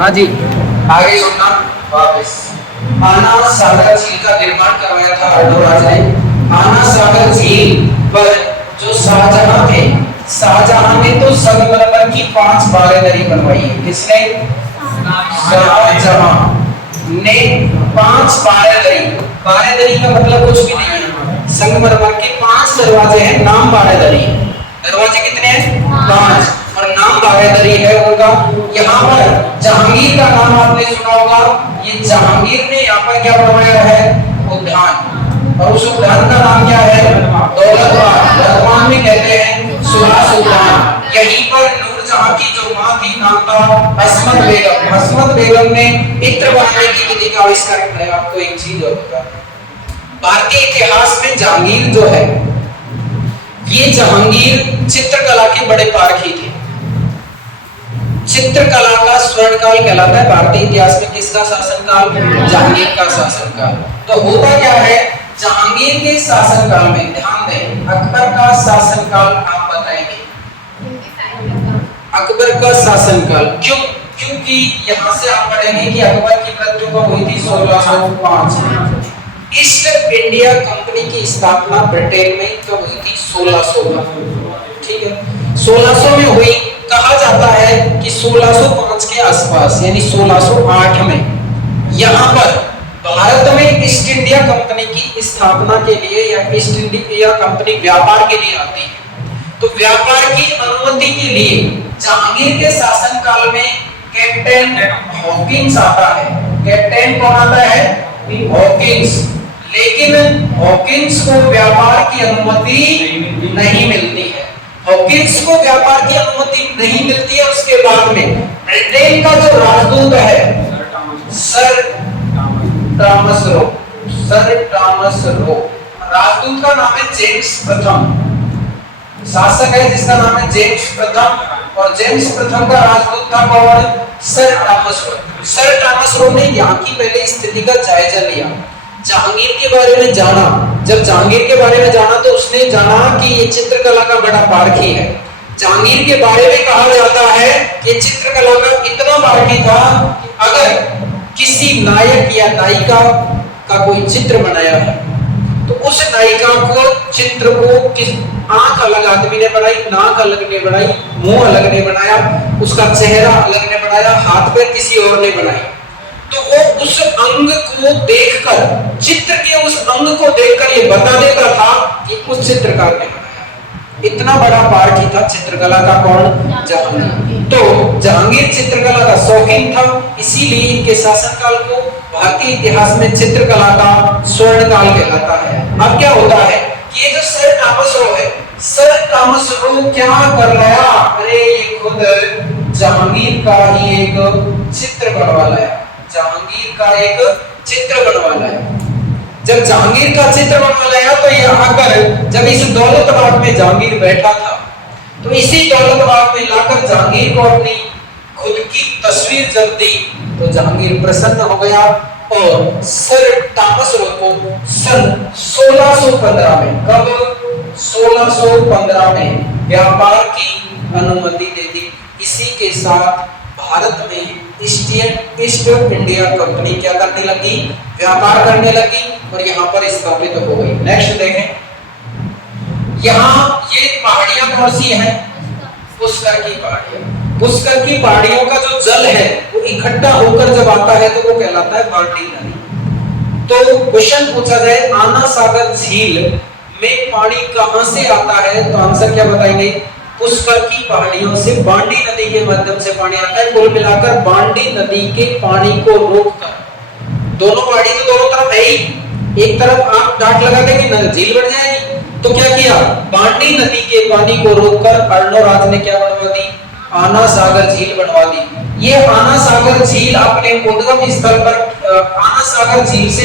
हाँ जी। आगे सुनना वापस। आना सागर झील का निर्माण करवाया था अर्णोराज ने। आना सागर झील पर जो शाहजहां थे, शाहजहां ने तो संगमरमर की 5 बारेदरी बनवाई है। किसने? शाहजहां ने 5 बारेदरी। बारेदरी का मतलब कुछ भी नहीं है, संगमरमर के 5 दरवाजे हैं, नाम बारेदरी है। दरवाजे कितने हैं? 5 और नाम बारेदरी है उनका। यहाँ पर जहांगीर का नाम आपने सुना होगा। ये जहांगीर ने यहाँ पर क्या बनवाया है? उद्यान। और उस उद्यान का नाम क्या है? दौलतबाग। वर्तमान में कहते हैं सुभाष उद्यान। यहीं पर नूरजहां की जो मां थी, नाम था अस्मत बेगम। अस्मत बेगम ने इत्र बनाने की विधि का आविष्कार किया। आपको एक चीज और बता, भारतीय इतिहास में जहांगीर जो है, ये जहांगीर चित्रकला के बड़े पारखी थे। चित्रकला का स्वर्णकाल कहलाता है भारतीय इतिहास में। किसका शासनकाल? जहांगीर का शासनकाल। तो होता क्या है, जहांगीर के शासनकाल में, ध्यान दें, अकबर का शासनकाल आप बताएंगे। अकबर का शासनकाल क्यों? क्योंकि यहां से आप पढ़ेंगे कि अकबर की मृत्यु कब हुई थी? 1605 में। ईस्ट इंडिया कंपनी की स्थापना ब्रिटेन में कब हुई थी? 1600 में। ठीक है, 1600 में हुई। कहा जाता है कि 1605 के आसपास, यानी 1608 में यहाँ पर भारत में ईस्ट इंडिया कंपनी की स्थापना के लिए, या ईस्ट इंडिया कंपनी व्यापार के लिए आती है। तो व्यापार की अनुमति के लिए जहांगीर के शासनकाल में कैप्टन हॉकिंस आता है। कैप्टन कौन आता है? हॉकिंस। लेकिन हॉकिंस को व्यापार की अनुमति नहीं मिलती है। हॉकिंस को व्यापार की अनुमति नहीं मिलती है। उसके बाद में ब्रिटेन का जो राजदूत है, sir Thomas Roe, sir Thomas Roe, राजदूत का नाम है जेम्स प्रथम। शासक है जिसका नाम है जेम्स प्रथम, और जेम्स प्रथम का राजदूत था कौन? Sir Thomas Roe. Sir Thomas Roe ने यहाँ की पहले स्थिति का जायजा लिया, जहांगीर के बारे में जाना। जब जहांगीर के बारे में जाना तो उसने जाना कि ये चित्रकला का बड़ा पारखी है। जहांगीर के बारे में कहा जाता है कि चित्रकला का इतना पारखी था कि अगर किसी नायक या नायिका का कोई चित्र बनाया है, तो उस नायिका को, चित्र को, किस आंख अलग आदमी ने बनाई, नाक अलग ने बनाई, मुंह अलग ने बनाया, उसका चेहरा अलग ने बनाया, हाथ पैर किसी और ने बनाई, तो वो उस अंग को देखकर, चित्र के उस अंग को देखकर ये बता देता था कि उस चित्रकार ने बनाया। इतना बड़ा पारखी था चित्रकला का कौन? जहांगीर। तो जहांगीर चित्रकला का शौकीन था, इसीलिए इनके शासनकाल को भारतीय इतिहास में चित्रकला का स्वर्णकाल कहलाता है। अब क्या होता है कि ये जो सर टॉमस रो है, सर टॉमस रो क्या कर रहा? अरे ये खुद जहांगीर का ही एक चित्र बनवा लाया। जहांगीर का एक चित्र बनवा लाया। जब जहांगीर का चित्र बनवा लाया तो यहाँ पर जब इस दौलतबाग में जहांगीर बैठा था, तो इसी दौलतबाग में लाकर जहांगीर को अपनी खुद की तस्वीर जब दी तो जहांगीर प्रसन्न हो गया और सर टॉमस रो को सन 1615 में, कब? 1615 में व्यापार की अनुमति दे दी। इसी के साथ भारत में ईस्ट इंडिया कंपनी क्या करने लगी? व्यापार करने लगी और यहाँ पर स्थापित हो गई। नेक्स्ट देखें, यहाँ ये पहाड़ियां कौन सी हैं? पुष्कर की पहाड़ियां। पुष्कर की पहाड़ियों का जो जल है वो इकट्ठा होकर जब आता है तो वो कहलाता है बांडी नदी। तो क्वेश्चन पूछा जाए, आना सागर झील में पानी कहां से आता है, तो आंसर क्या बताएंगे? पुष्कर की पहाड़ियों से बांडी नदी के माध्यम से पानी आता है। कुल मिलाकर बांडी नदी के पानी को रोककर, दोनों पहाड़ी तो दोनों तरफ है ही, एक तरफ आप डाट लगा देंगे ना, झील बन जाएगी। तो क्या किया? बांडी नदी के पानी को रोककर अर्णोराज ने क्या बनवा दी? आना सागर झील बनवा दी। ये आना सागर झील अपने उद्गम स्थल पर, आना सागर झील से